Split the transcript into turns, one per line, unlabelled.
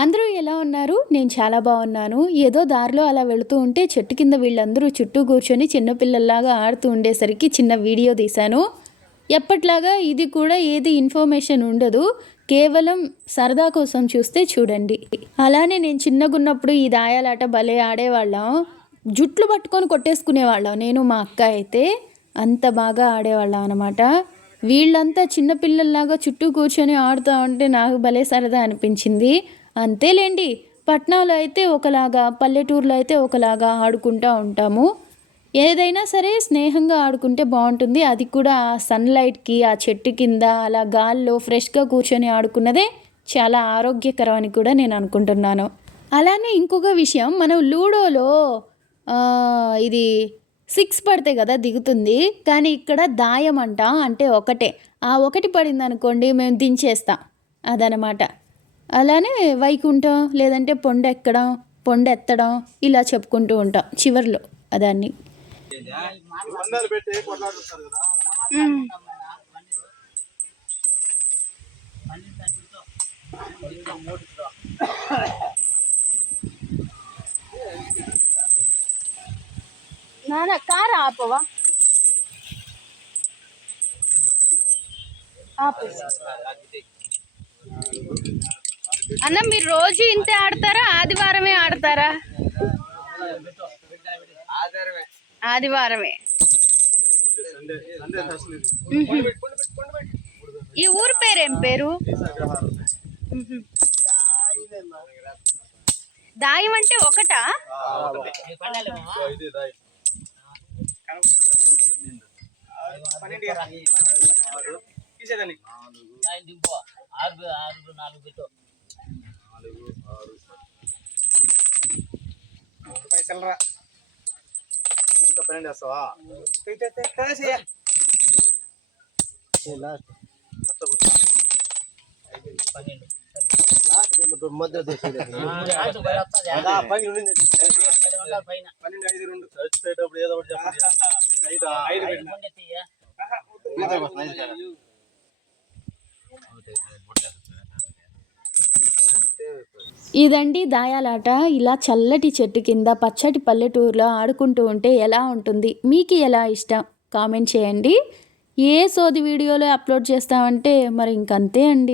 అందరూ ఎలా ఉన్నారు? నేను చాలా బాగున్నాను. ఏదో దారిలో అలా వెళుతూ ఉంటే చెట్టు కింద వీళ్ళందరూ చుట్టూ కూర్చొని చిన్నపిల్లల్లాగా ఆడుతూ ఉండేసరికి చిన్న వీడియో తీశాను. ఎప్పట్లాగా ఇది కూడా ఏది ఇన్ఫర్మేషన్ ఉండదు. కేవలం సరదా కోసం చూస్తే చూడండి. అలానే నేను చిన్నగున్నప్పుడు ఈ దాయాలాట భలే ఆడేవాళ్ళం. జుట్లు పట్టుకొని కొట్టేసుకునేవాళ్ళం. నేను మా అక్క అయితే అంత బాగా ఆడేవాళ్ళం అనమాట వీళ్ళంతా చిన్నపిల్లల్లాగా చుట్టూ కూర్చొని ఆడుతూ ఉంటే నాకు భలే సరదా అనిపించింది. అంతేలేండి పట్నంలో అయితే ఒకలాగా పల్లెటూరులో అయితే ఒకలాగా ఆడుకుంటూ ఉంటాము. ఏదైనా సరే స్నేహంగా ఆడుకుంటే బాగుంటుంది. అది కూడా ఆ సన్లైట్కి ఆ చెట్టు కింద అలా గాల్లో ఫ్రెష్గా కూర్చొని ఆడుకున్నదే చాలా ఆరోగ్యకరం అని కూడా నేను అనుకుంటున్నాను. అలానే ఇంకొక విషయం మనం లూడోలో ఇది సిక్స్ పడితే కదా దిగుతుంది కానీ ఇక్కడ దాయం అంట అంటే ఒకటే. ఆ ఒకటి పడింది అనుకోండి మేము దించేస్తాం. అదనమాట. అలానే వైకుంఠం లేదంటే పొండ ఎక్కడం పొండ ఎత్తడం ఇలా చెప్పుకుంటూ ఉంటాం చివర్లో అదాన్ని. నాన్న కారు ఆపవా? ఆపు. అన్న మీరు రోజు ఇంతే ఆడతారా? ఆదివారమే ఆడతారా? ఆదివారమే. ఈ ఊరు పేరేం పేరు? దాయం అంటే ఒకటా?
ఇది
నాలుగు
ఆరు
పైసలు రా
ఇంకా పన్నెండు వేస్తావా
పన్నెండు
మధ్య
రాజు పై వస్తుంది. పైన
పన్నెండు ఐదు రెండు. చచ్చిపోయేటప్పుడు ఏదో ఒకటి చెప్పండి.
ఇదండి దాయాలాట. ఇలా చల్లటి చెట్టు కింద పచ్చటి పల్లెటూరులో ఆడుకుంటూ ఉంటే ఎలా ఉంటుంది? మీకు ఎలా ఇష్టం? కామెంట్ చేయండి. ఏ సోది వీడియోలో అప్లోడ్ చేస్తామంటే మరి ఇంకంతే అండి.